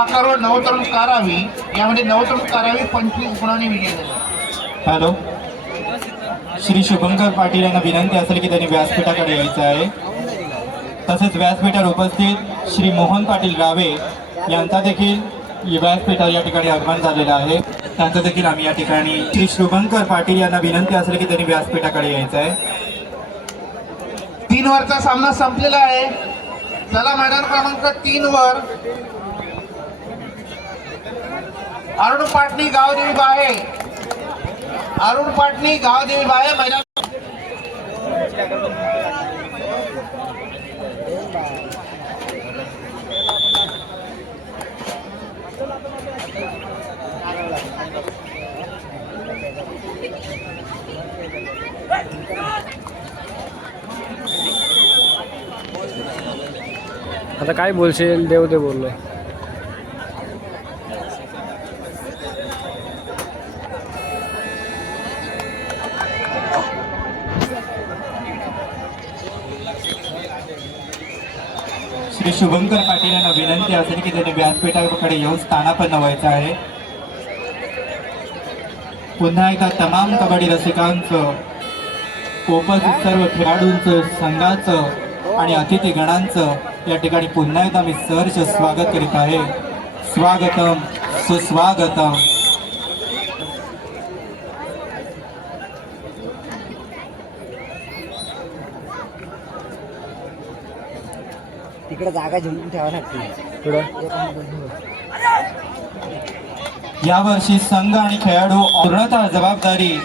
माकारो नवतरुण कारावी यामध्ये नवतरुण कारावी 25 गुणांनी विजयी झाले. हॅलो, श्री शुभंकर पाटील यांना विनंती असेल की त्यांनी व्यासपीठाकडे यायचं आहे. तसेच व्यासपीठावर उपस्थित श्री मोहन पाटील रावे यांचा देखील व्यासपीठावर या ठिकाणी आगमन झालेलं आहे. त्यांचं देखील आम्ही या ठिकाणी श्री शुभंकर पाटील यांना विनंती असेल की त्यांनी व्यासपीठाकडे यायचं आहे. 3 वरचा सामना संपलेला आहे. चला मैदान क्रमांक 3 वर अरुण पाटणी गावदेवी बाहे, अरुण पाटणी गावदेवी बाहे मैदान. आता काय बोलशील, देव दे बोललोय. श्री शुभंकर पाटील यांना विनंती असेल की त्यांनी व्यासपीठाकडे येऊन स्थानापन्न व्हायचं आहे. पुन्हा एकदा तमाम कबड्डी रसिकांचं, उपस्थित सर्व खेळाडूंचं, संघाचं आणि अतिथी गणांचं या ठिकाणी पुन्हा एकदा मी सहर्ष स्वागत करीत आहे. स्वागतम सुस्वागतम. तिकडे जागा जिंकून ठेवा लागते. यावर्षी संघ आणि खेळाडू पूर्णतः जबाबदारी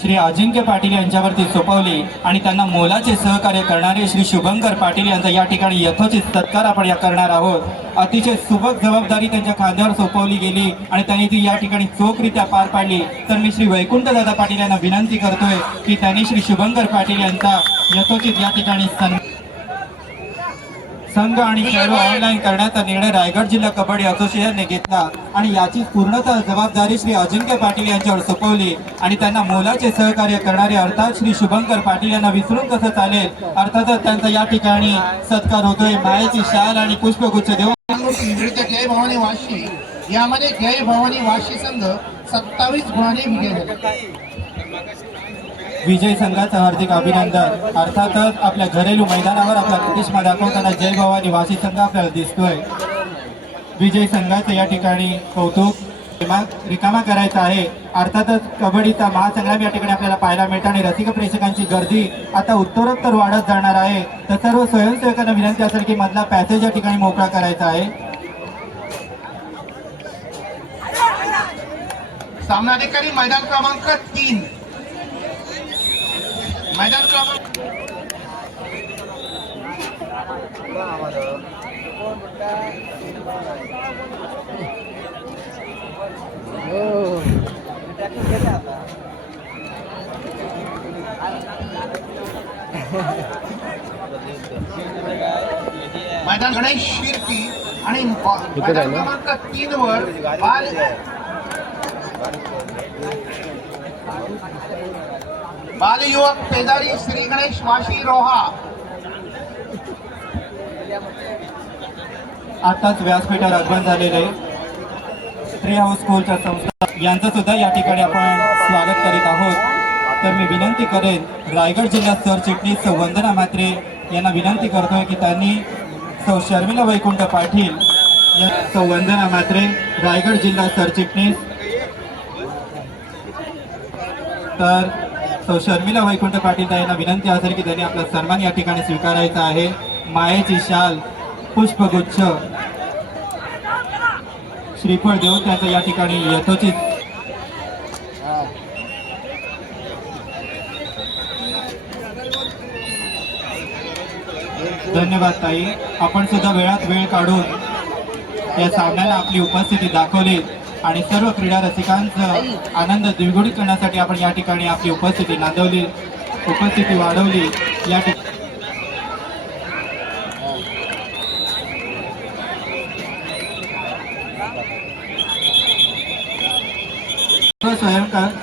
श्री अजिंक्य पाटील यांच्यावरती सोपवली आणि त्यांना मोलाचे सहकार्य करणारे श्री शुभंकर पाटील यांचा या ठिकाणी यथोचित सत्कार आपण या करणार आहोत. अतिशय सुबक जबाबदारी त्यांच्या खांद्यावर सोपवली गेली आणि त्यांनी ती या ठिकाणी चोखरित्या पार पाडली. तर मी श्री वैकुंठ दादा पाटील यांना विनंती करतोय की त्यांनी श्री शुभंकर पाटील यांचा यथोचित या ठिकाणी संघ आणि खेळाडू ऑनलाईन करण्याचा निर्णय रायगड जिल्हा कबड्डी असोसिएशनने घेतला आणि याची पूर्णतः जबाबदारी श्री अजिंक्य पाटील यांच्यावर सोपवली आणि त्यांना मोलाचे सहकार्य करणारे अर्थात श्री शुभंकर पाटील यांना विसरून कसं चालेल. अर्थातच त्यांचा या ठिकाणी सत्कार होतोय. मायेची शाल आणि पुष्पगुच्छ देऊन विरुद्ध जय भवानी वाशी यामध्ये जय भवानी वाशी संघ 27 गुणांनी विजयी झाले. विजय संघाचं हार्दिक अभिनंदन. अर्थातच आपल्या घरेलू मैदानावर आपला प्रतिष्ठा दाखवताना जय भवानी वाशी संघ आपल्याला दिसतोय. विजय संघाचं या ठिकाणी कौतुक रिकामा करायचा आहे. अर्थातच कबड्डीचा महासंग्राम या ठिकाणी आपल्याला पाहायला मिळतं आणि रसिक प्रेक्षकांची गर्दी आता उत्तरोत्तर वाढत जाणार आहे. तर सर्व स्वयंसेवकांना विनंती असेल की मधला पॅसेज या ठिकाणी मोकळा करायचा आहे. सामनाधिकारी मैदान क्रमांक 3 मैदान क्रमांक मैदान गणेश शिर्की आणि मैदान क्रमांक 3 वर बाल युवक पेदारी श्री गणेश वाशी रोहा. आताच व्यासपीठावर आगमन झालेलं आहे. ट्री हाऊस स्कूलच्या संस्था यांचं सुद्धा या ठिकाणी आपण स्वागत करीत आहोत. तर मी विनंती करेन रायगड जिल्हा सरचिटणीस वंदना म्हात्रे यांना विनंती करतोय की त्यांनी सौ शर्मिला वैकुंठ पाटील या सौ वंदना म्हात्रे रायगड जिल्हा सरचिटणीस, तर सौ शर्मिला वैकुंठ पाटील यांना विनंती असेल की त्यांनी आपला सन्मान या ठिकाणी स्वीकारायचा आहे. मायेची शाल, पुष्पगुच्छ, श्रीफळ देऊन त्यांचं या ठिकाणी यथोचित धन्यवाद ताई. आपण सुद्धा वेळात वेळ काढून या सामन्याला आपली उपस्थिती दाखवली आणि सर्व क्रीडा रसिकांचा आनंद द्विगुणित करण्यासाठी आपण या ठिकाणी आपली उपस्थिती नांदवली, उपस्थिती वाढवली. या ठिकाणी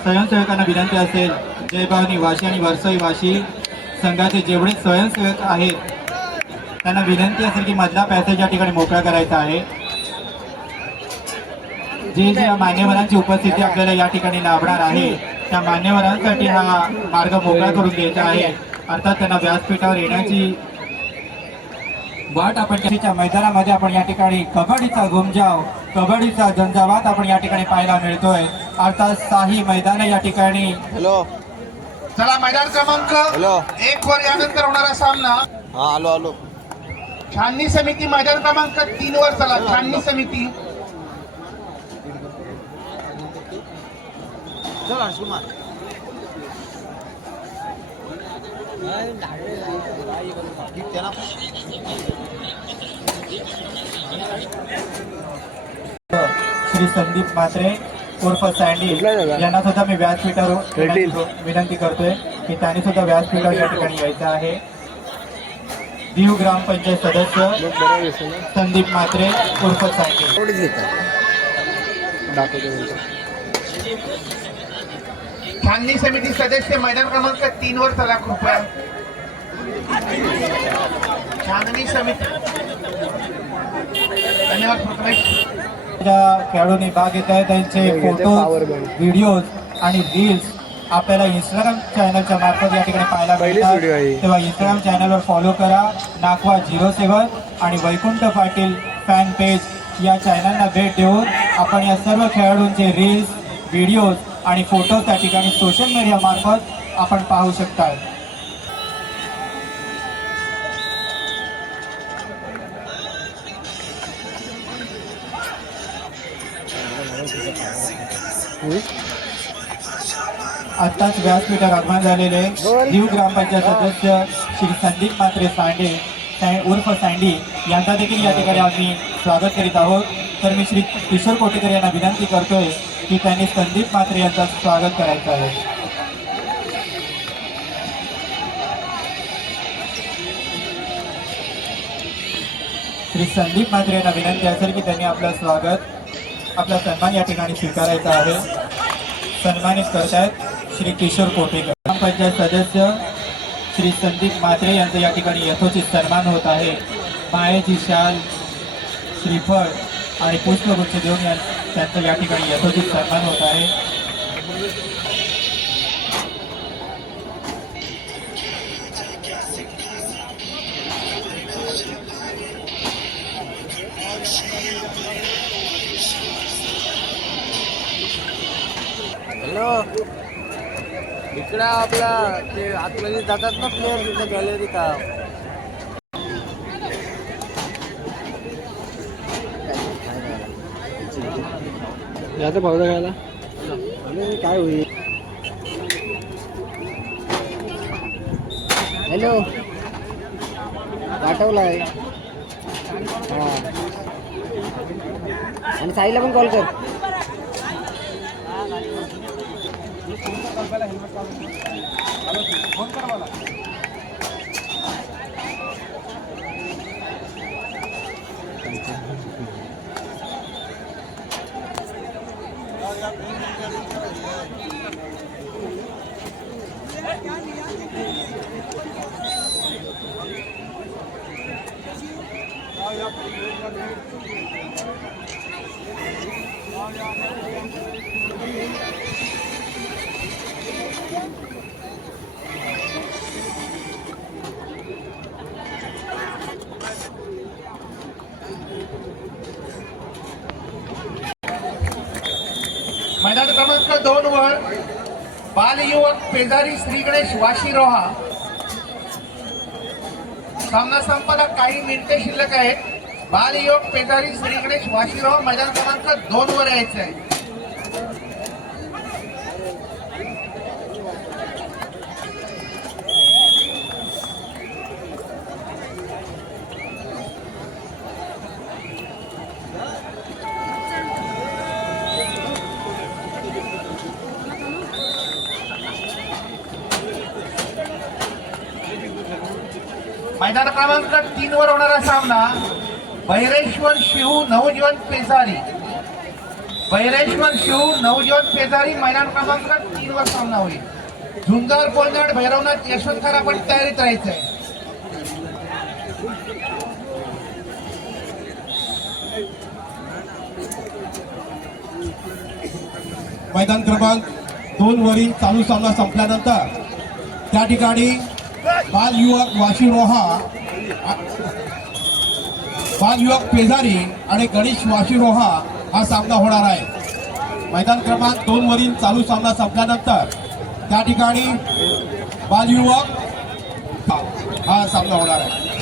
स्वयंसेवकांना विनंती असेल, जय भवानी वाशी आणि वरसई वाशी संघाचे जेवढे स्वयंसेवक आहेत त्यांना विनंती असेल की मधला पॅसेज या ठिकाणी मोकळा करायचा आहे. जे मान्यवरांची उपस्थिती आपल्याला या ठिकाणी लाभणार आहे त्या मान्यवरांसाठी हा मार्ग मोकळा करून द्यायचा आहे. अर्थात त्यांना व्यासपीठावर येण्याची वाट आपण त्याच्या मैदानामध्ये आपण या ठिकाणी कबड्डीचा घुमजाव, कबड्डीचा झंझावात आपण या ठिकाणी पाहायला मिळतोय. अर्थात साही मैदान या ठिकाणी. चला मैदान क्रमांक 1 वर यानंतर होणारा सामना. आलो छाननी समिती मैदान क्रमांक 3 वर. चला छाननी समिती. श्री संदीप म्हात्रे उर्फ सँडी यांना सुद्धा मी व्यासपीठावर विनंती करतोय की त्यांनी सुद्धा व्यासपीठावर या ठिकाणी यायचं आहे. दीव ग्रामपंचायत सदस्य संदीप म्हात्रे उर्फ सँडी. छाननी समिती सदस्य मैदान क्रमांक 3 वर. चला कृपया. छाननी समिती. धन्यवाद प्रथमेश. ज्या खेळाडूंनी भाग घेत आहे त्यांचे फोटो, व्हिडिओज आणि रील्स आपल्याला इंस्टाग्राम चॅनलच्या मार्फत या ठिकाणी पाहायला मिळतात. तेव्हा इंस्टाग्राम चॅनलवर फॉलो करा. नाखवा 07 आणि वैकुंठ पाटील फॅन पेज या चॅनलला भेट देऊन आपण या सर्व खेळाडूंचे रील्स, व्हिडिओज आणि फोटोज त्या ठिकाणी सोशल मीडिया मार्फत आपण पाहू शकता. आत्ताच व्यासपीठावर आगमन झालेले दीव ग्रामपंचायत सदस्य श्री संदीप म्हात्रे सँडी उर्फ सँडी यांचा देखील या ठिकाणी आम्ही स्वागत करीत आहोत. तर मी श्री किशोर कोटेकर यांना विनंती करतोय की त्यांनी संदीप म्हात्रे यांचं स्वागत करायचं आहे. श्री संदीप म्हात्रे यांना विनंती असेल की त्यांनी आपलं स्वागत, आपला सन्मान या ठिकाणी स्वीकारायचा आहे. सन्मानित करतायत श्री किशोर कोटेकर. ग्रामपंचायत सदस्य श्री संदीप म्हात्रे यांचा या ठिकाणी यथोचित सन्मान होत आहे. मायेची शाल, श्रीफळ आणि पुष्पगुच्छ देऊन त्यांचा या ठिकाणी यथोचित सन्मान होत आहे. हॅलो, इकडं आपला ते आतमध्ये जातात ना प्लेअर तिथं गॅलरी का. याचं पावडा घ्यायला अरे काय होईल. हॅलो, पाठवलाय. हां, आणि साईला पण कॉल कर. मैदान क्रमांक 2 वर बालयुवक पेदारी श्री गणेश वाशी रोहा. सामना संपायला काही मिनिटे शिल्लक आहेत. बालयुवक पेदारी श्री गणेश वाशी रोहा मैदान क्रमांक 2 वर यायचं आहे. मैदान क्रमांक 3 वर होणारा सामना भैरेश्वर शिव नवजीवन पेजारी. भैरेश्वर शिव नवजीवन पेजारी मैदान क्रमांक 3 वर सामना होईल. झुंजार कोलनाड भैरवनाथ यशवंतकर आपण तयारीत राहायचंय. मैदान क्रमांक 2 वरील चालू सामना संपल्यानंतर त्या ठिकाणी बाल युवक वाशी रोहा, बाल युवक पेजारी आणि गणेश वाशी रोहा हा सामना होणार आहे। मैदान क्रमांक 2 वरील चालू सामना संपल्यानंतर त्या ठिकाणी बाल युवक हा सामना होणार आहे।